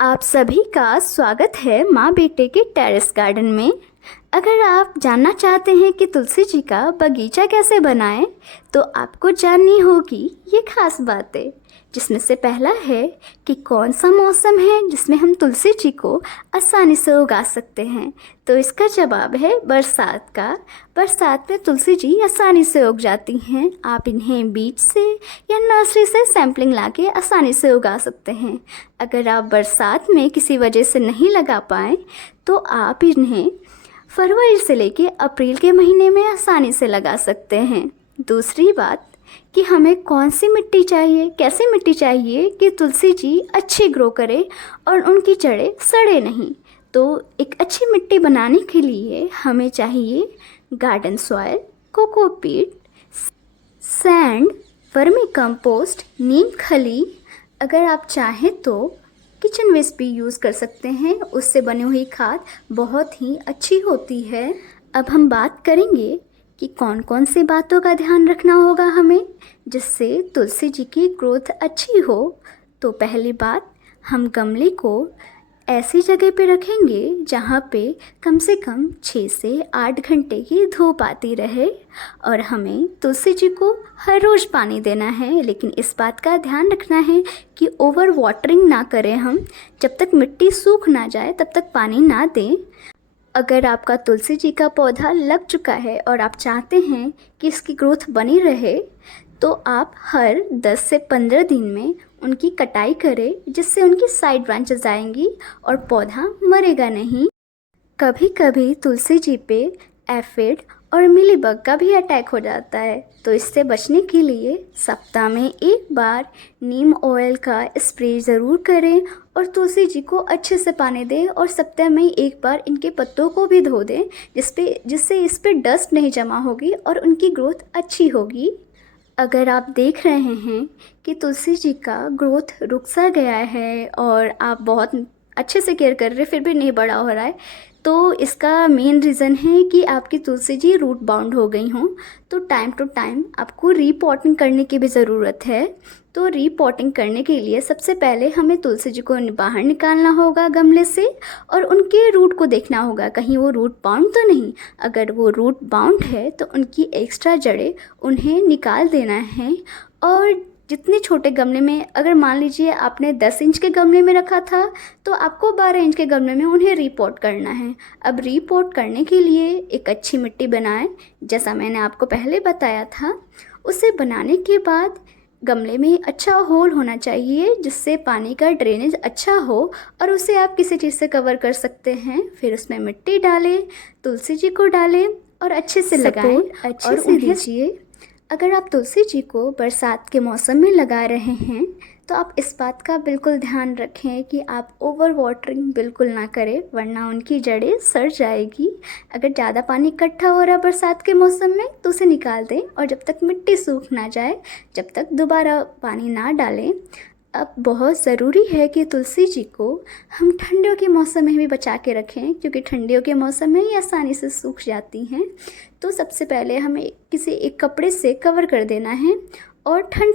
आप सभी का स्वागत है माँ बेटे के टेरेस गार्डन में। अगर आप जानना चाहते हैं कि तुलसी जी का बगीचा कैसे बनाएं, तो आपको जाननी होगी ये खास बातें, जिसमें से पहला है कि कौन सा मौसम है जिसमें हम तुलसी जी को आसानी से उगा सकते हैं। तो इसका जवाब है बरसात का। बरसात में तुलसी जी आसानी से उग जाती हैं। आप इन्हें बीज से या नर्सरी से सैम्पलिंग लाके आसानी से उगा सकते हैं। अगर आप बरसात में किसी वजह से नहीं लगा पाएँ तो आप इन्हें फरवरी से लेके अप्रैल के महीने में आसानी से लगा सकते हैं। दूसरी बात कि हमें कौन सी मिट्टी चाहिए, कैसी मिट्टी चाहिए कि तुलसी जी अच्छी ग्रो करे और उनकी जड़ें सड़े नहीं। तो एक अच्छी मिट्टी बनाने के लिए हमें चाहिए garden soil, cocopeat, sand, vermicompost, neem खली। अगर आप चाहें तो किचन वेस्ट भी यूज़ कर सकते हैं, उससे बनी हुई खाद बहुत ही अच्छी होती है। अब हम बात करेंगे कि कौन कौन सी बातों का ध्यान रखना होगा हमें जिससे तुलसी जी की ग्रोथ अच्छी हो। तो पहली बात, हम गमले को ऐसी जगह पे रखेंगे जहाँ पे कम से कम 6 से 8 घंटे की धूप आती रहे। और हमें तुलसी जी को हर रोज़ पानी देना है, लेकिन इस बात का ध्यान रखना है कि ओवर वाटरिंग ना करें हम। जब तक मिट्टी सूख ना जाए तब तक पानी ना दें। अगर आपका तुलसी जी का पौधा लग चुका है और आप चाहते हैं कि इसकी ग्रोथ बनी रहे, तो आप हर 10 से 15 दिन में उनकी कटाई करें, जिससे उनकी साइड ब्रांचेस आएंगी और पौधा मरेगा नहीं। कभी कभी तुलसी जी पे एफिड और मिलीबग का भी अटैक हो जाता है, तो इससे बचने के लिए सप्ताह में एक बार नीम ऑयल का स्प्रे ज़रूर करें और तुलसी जी को अच्छे से पानी दें। और सप्ताह में एक बार इनके पत्तों को भी धो दें, जिससे इस पर डस्ट नहीं जमा होगी और उनकी ग्रोथ अच्छी होगी। अगर आप देख रहे हैं कि तुलसी जी का ग्रोथ रुक सा गया है और आप बहुत अच्छे से केयर कर रहे फिर भी नहीं बड़ा हो रहा है, तो इसका मेन रीज़न है कि आपकी तुलसी जी रूट बाउंड हो गई हों। तो टाइम टू टाइम आपको रीपॉटिंग करने की भी ज़रूरत है। तो रीपॉटिंग करने के लिए सबसे पहले हमें तुलसी जी को बाहर निकालना होगा गमले से और उनके रूट को देखना होगा कहीं वो रूट बाउंड तो नहीं। अगर वो रूट बाउंड है तो उनकी एक्स्ट्रा जड़ें उन्हें निकाल देना है। और जितने छोटे गमले में, अगर मान लीजिए आपने 10 इंच के गमले में रखा था, तो आपको 12 इंच के गमले में उन्हें रीपॉट करना है। अब रीपॉट करने के लिए एक अच्छी मिट्टी बनाएं, जैसा मैंने आपको पहले बताया था। उसे बनाने के बाद गमले में अच्छा होल होना चाहिए जिससे पानी का ड्रेनेज अच्छा हो, और उसे आप किसी चीज़ से कवर कर सकते हैं। फिर उसमें मिट्टी डालें, तुलसी जी को डालें और अच्छे से लगाएं और उन्हें दीजिए। अगर आप तुलसी जी को बरसात के मौसम में लगा रहे हैं तो आप इस बात का बिल्कुल ध्यान रखें कि आप ओवर वाटरिंग बिल्कुल ना करें, वरना उनकी जड़ें सड़ जाएगी। अगर ज़्यादा पानी इकट्ठा हो रहा है बरसात के मौसम में तो उसे निकाल दें और जब तक मिट्टी सूख ना जाए जब तक दोबारा पानी ना डालें। अब बहुत ज़रूरी है कि तुलसी जी को हम ठंडियों के मौसम में भी बचा के रखें, क्योंकि ठंडियों के मौसम में ये आसानी से सूख जाती हैं। तो सबसे पहले हमें किसी एक कपड़े से कवर कर देना है और ठंड